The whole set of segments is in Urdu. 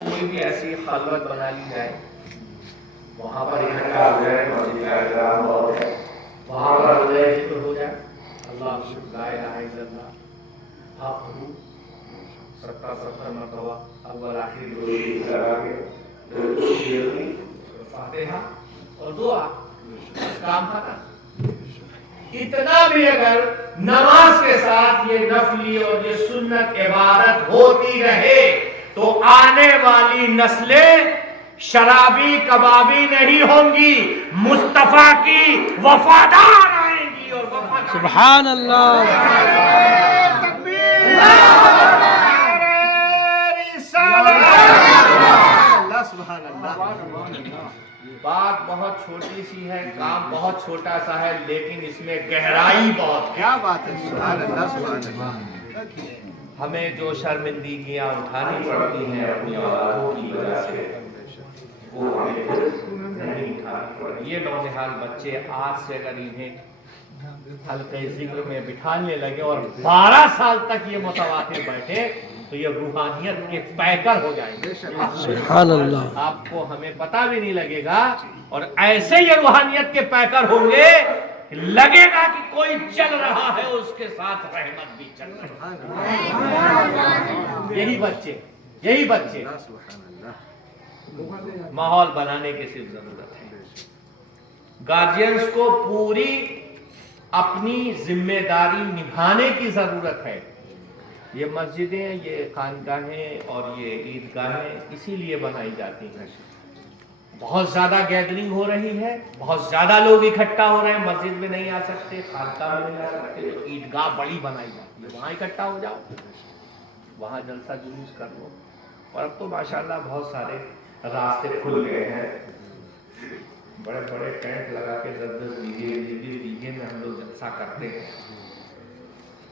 کوئی بھی ایسی خلوت بنا لی جائے، وہاں پر اکٹھا ہو جائے، مسجد کا احترام بہت ہے، وہاں پر اللہ ذکر ہو جائے، اللہ لا الہ الا اللہ حق ہو 70 مرتبہ اول آخر دو شریف لگا کے دو شیرنی فاتحہ اور دعا، کام ختم۔ اتنا بھی اگر نماز کے ساتھ یہ نفلی اور یہ سنت عبادت ہوتی رہے تو آنے والی نسلیں شرابی کبابی نہیں ہوں گی، مصطفیٰ کی وفادار آئیں گی اور وفادار۔ سبحان اللہ، سبحان اللہ۔ بات بہت چھوٹی سی ہے، کام بہت چھوٹا سا ہے، لیکن اس میں گہرائی بہت ہے۔ کیا بات ہے، سبحان اللہ سبحان اللہ۔ ہمیں جو شرمندگیاں اٹھانی پڑتی ہیں اپنی اولادوں کی وجہ سے، وہ ہمیں نہیں اٹھانی پڑتی۔ یہ نونہال بچے آج سے اگر انہیں حلقے ذکر میں بٹھانے لگے اور 12 سال تک یہ متواتر بیٹھے تو یہ روحانیت کے پیکر ہو جائیں گے۔ سبحان اللہ۔ آپ کو ہمیں پتہ بھی نہیں لگے گا، اور ایسے یہ روحانیت کے پیکر ہوں گے، لگے گا کہ کوئی چل رہا ہے اس کے ساتھ رحمت بھی چل رہی ہے۔ یہی بچے ماحول بنانے کی صرف ضرورت ہے۔ گارجینز کو پوری اپنی ذمہ داری نبھانے کی ضرورت ہے۔ یہ مسجدیں، یہ خانقاہیں اور یہ عیدگاہیں اسی لیے بنائی جاتی ہیں۔ بہت زیادہ گیدرنگ ہو رہی ہے، بہت زیادہ لوگ اکٹھا ہو رہے ہیں، مسجد میں نہیں آ سکتے، خانقاہ میں نہیں آ سکتے، تو عیدگاہ بڑی بنائی جاتی ہے، وہاں اکٹھا ہو جاؤ، وہاں جلسہ جلوس کر لو۔ اور اب تو ماشاءاللہ بہت سارے راستے کھل گئے ہیں، بڑے بڑے ٹینٹ لگا کے 10 بیگھے میں ہم لوگ جلسہ کرتے ہیں،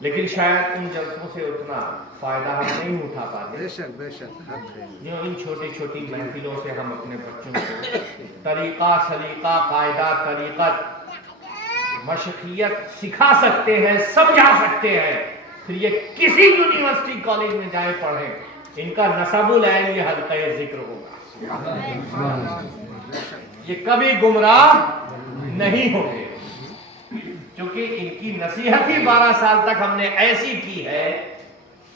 لیکن شاید ان جلسوں سے اتنا فائدہ ہم نہیں اٹھا پاتے۔ بے شک بے شک، جو ان چھوٹی چھوٹی محفلوں سے ہم اپنے بچوں کو طریقہ سلیقہ قاعدہ طریقت مشقیت سکھا سکتے ہیں، سمجھا سکتے ہیں، پھر یہ کسی یونیورسٹی کالج میں جائیں پڑھیں، ان کا نسب العین یہ حلقہ ذکر ہوگا، یہ کبھی گمراہ نہیں ہوں گے، کیونکہ ان کی نصیحت ہی 12 سال تک ہم نے ایسی کی ہے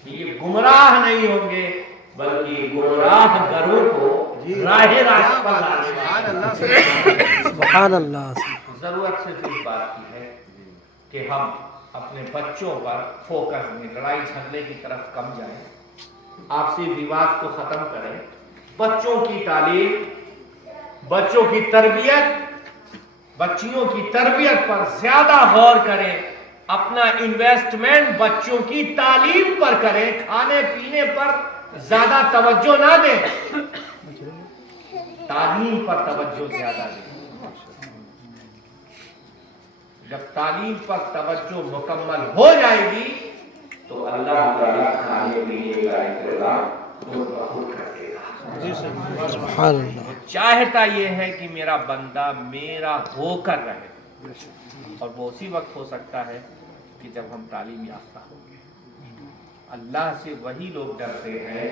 کہ یہ گمراہ نہیں ہوں گے، بلکہ گمراہ گروں کو راہ راست پر لانے والے۔ سبحان اللہ۔ ضرورت صرف اس بات کی ہے کہ ہم اپنے بچوں پر فوکس میں، لڑائی جھگڑے کی طرف کم جائیں، آپسی وواد کو ختم کریں، بچوں کی تعلیم، بچوں کی تربیت، بچیوں کی تربیت پر زیادہ غور کریں، اپنا انویسٹمنٹ بچوں کی تعلیم پر کریں، کھانے پینے پر زیادہ توجہ نہ دیں، تعلیم پر توجہ زیادہ دیں۔ جب تعلیم پر توجہ مکمل ہو جائے گی تو اللہ تعالیٰ کھانے پینے کا انتظام خود بخود کر دے گا۔ سبحان اللہ۔ چاہتا یہ ہے کہ میرا بندہ میرا ہو کر رہے، اور وہ اسی وقت ہو سکتا ہے کہ جب ہم تعلیم یافتہ ہوں گے۔ اللہ سے وہی لوگ ڈرتے ہیں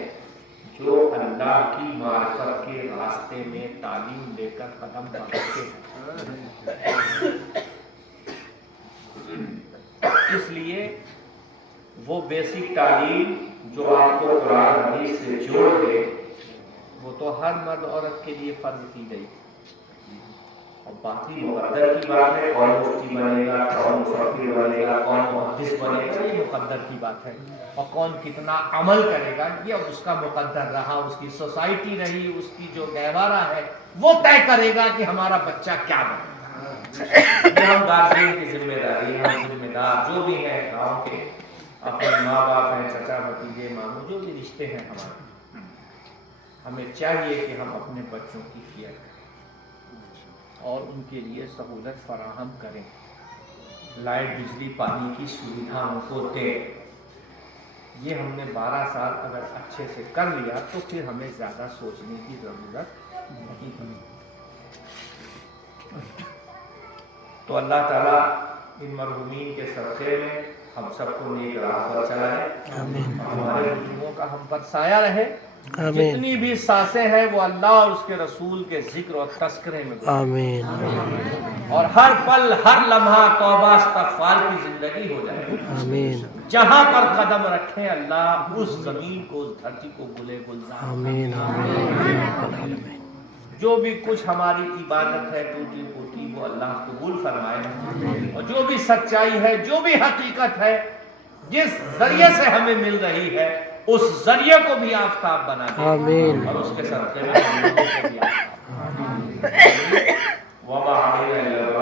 جو اللہ کی معرفت کے راستے میں تعلیم لے کر قدم بڑھاتے ہیں۔ اس لیے وہ بیسک تعلیم جو آپ کو قرآن حدیث سے جوڑ دے، وہ تو ہر مرد عورت کے لیے فرض کی گئی، اور باقی مقدر کی بات ہے، کون مفتی بنے گا، کون مفکر بنے گا، کون محدث بنے گا، یہ مقدر کی بات ہے، اور کون کتنا عمل کرے گا یہ اب اس کا مقدر رہا، اس کی سوسائٹی رہی، اس کی جو گہوارہ ہے وہ طے کرے گا کہ ہمارا بچہ کیا بنے گا۔ یہ ہم گارجین کی ذمہ داری ہے، ہم ذمہ دار جو بھی ہیں گاؤں کے، اپنے ماں باپ ہیں، چچا بھتیجے ماموں، جو بھی رشتے ہیں ہمارے، ہمیں چاہیے کہ ہم اپنے بچوں کی کیئر کریں اور ان کے لیے سہولت فراہم کریں، لائٹ بجلی پانی کی سویدھا ان کو دیں۔ یہ ہم نے 12 سال اگر اچھے سے کر لیا تو پھر ہمیں زیادہ سوچنے کی ضرورت نہیں ہے۔ تو اللہ تعالیٰ ان مرحومین کے صدقے میں ہم سب کو نیک راہ پر چلائے، ہمارے بزرگوں کا ہم پر سایہ رہے، آمین جتنی بھی سانسیں ہیں وہ اللہ اور اس کے رسول کے ذکر اور تذکرے میں گزریں، آمین اور ہر پل ہر لمحہ توبہ استغفار کی زندگی ہو جائے۔ آمین جہاں پر قدم رکھیں اللہ اس زمین کو اس دھرتی کو گلے گلزار، آمین آمین یا رب العالمین۔ جو بھی کچھ ہماری عبادت ہے ٹوٹی پھوٹی وہ اللہ قبول فرمائے، اور جو بھی سچائی ہے جو بھی حقیقت ہے جس ذریعے سے ہمیں مل رہی ہے اس ذریعے کو بھی آفتاب بنا دے، آمین اور اس کے صدقے میں ہم لوگوں کو بھی آفتاب۔ وَمَا عَلَيْنَا إِلَّا